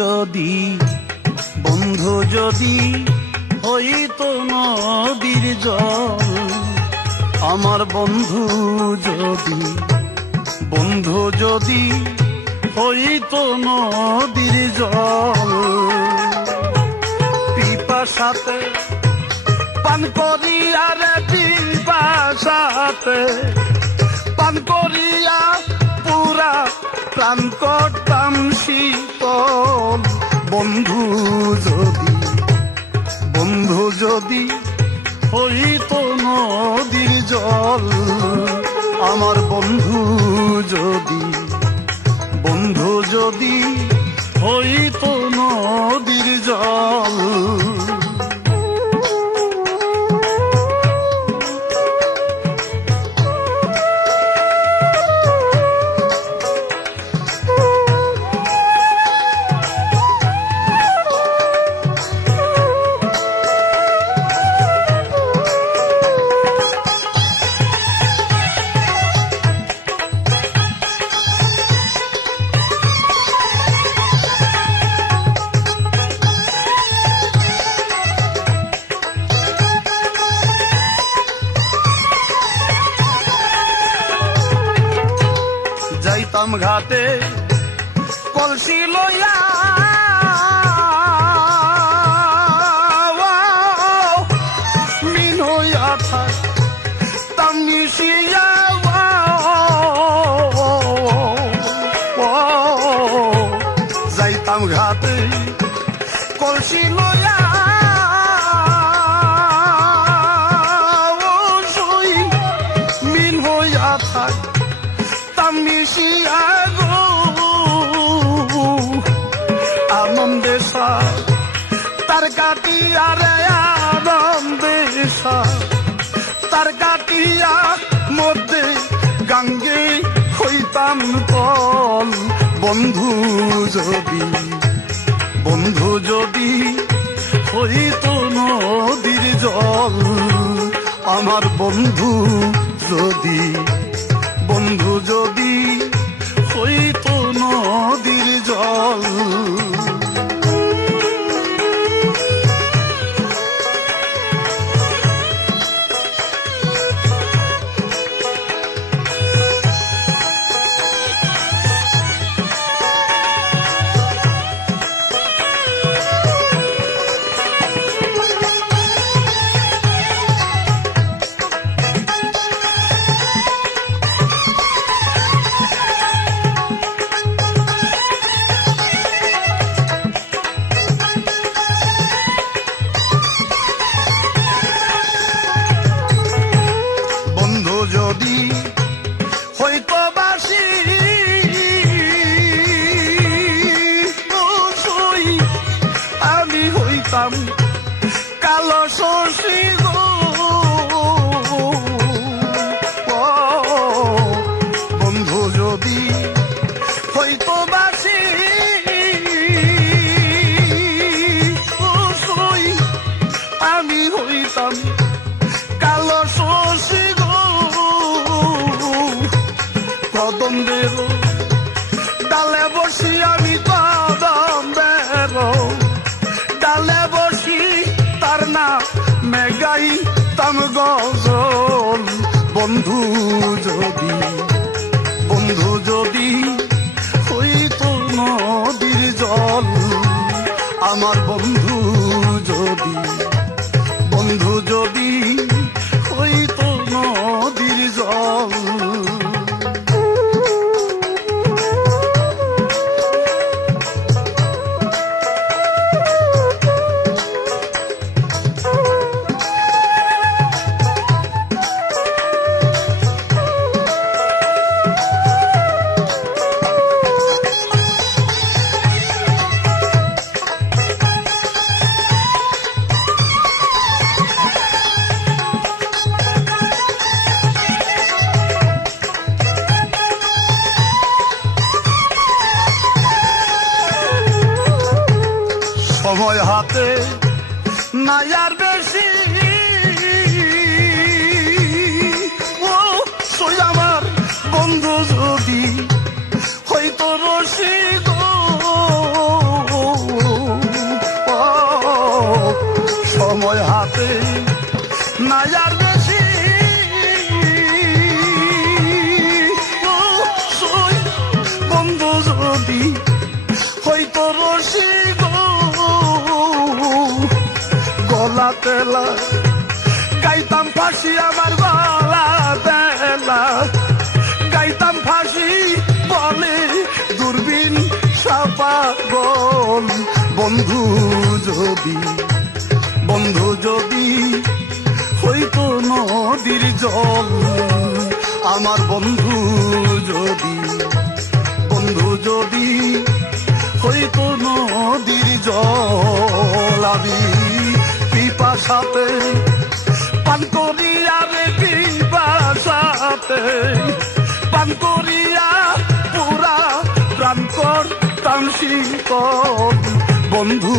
যদি বন্ধু যদি হইতো নদীর জল, আমার বন্ধু যদি হইতো নদীর জল, পিপাসাতে পান করিয়া রে পিপাসাতে পান করিয়া পুরা প্রাণ করতাম শীতল। বন্ধু যদি হইতো নদীর জল, আমার বন্ধু যদি হইতো নদীর জল। যাইতাম ঘাটে কলসি লইয়া, মিন হইয়া থাকতাম মিশিয়া, যাইতাম ঘাটে কলসি লইয়া, মিন হইয়া থাকতাম মিশিয়া গো। আনন্দে তার কাটিয়া রে আনন্দে তার কাটিয়া মধ্যে গাঙ্গে হইতাম তল। বন্ধু যদি হইতো নদীর জল, আমার বন্ধু যদি হইতো নদীর জল। যদি হইতো বাসি আমি হইতাম কালো শশী গো। বন্ধু যদি হইতো বাসি আমি হইতাম কালো শশী কদম্বের ডালে বসি আমি, কদম্বের ডালে বসি তার না মেগাইতাম গজল। বন্ধু যদি হইতো নদীর জল, আমার বন্ধু যদি হইতো নদীর জল। সময় হাতে নাই আর বেশি, ও সই আমার বন্ধু যদি হইতো রসি গো। ফাঁসি গো গলা তেলা, গাইতাম ফাঁসি আমার গলা তেলা, গাইতাম ফাঁসি বলে দূরবীন সাপাগল। বন্ধু যদি হইতো নদীর জল, আমার বন্ধু যদি হইতো নদীর জল। আমি পিপাসাতে পান করিয়া রে পিপাসাতে পান করিয়া পুরা প্রাণ করতাম শীতল। বন্ধু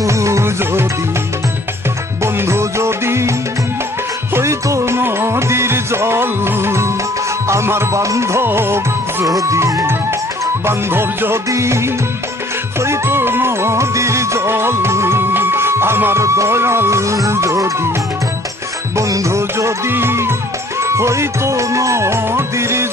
যদি হইতো নদীর জল, আমার বান্ধব যদি হইতো নদীর জল, আমার দয়াল যদি বন্ধু যদি হইতো নদীর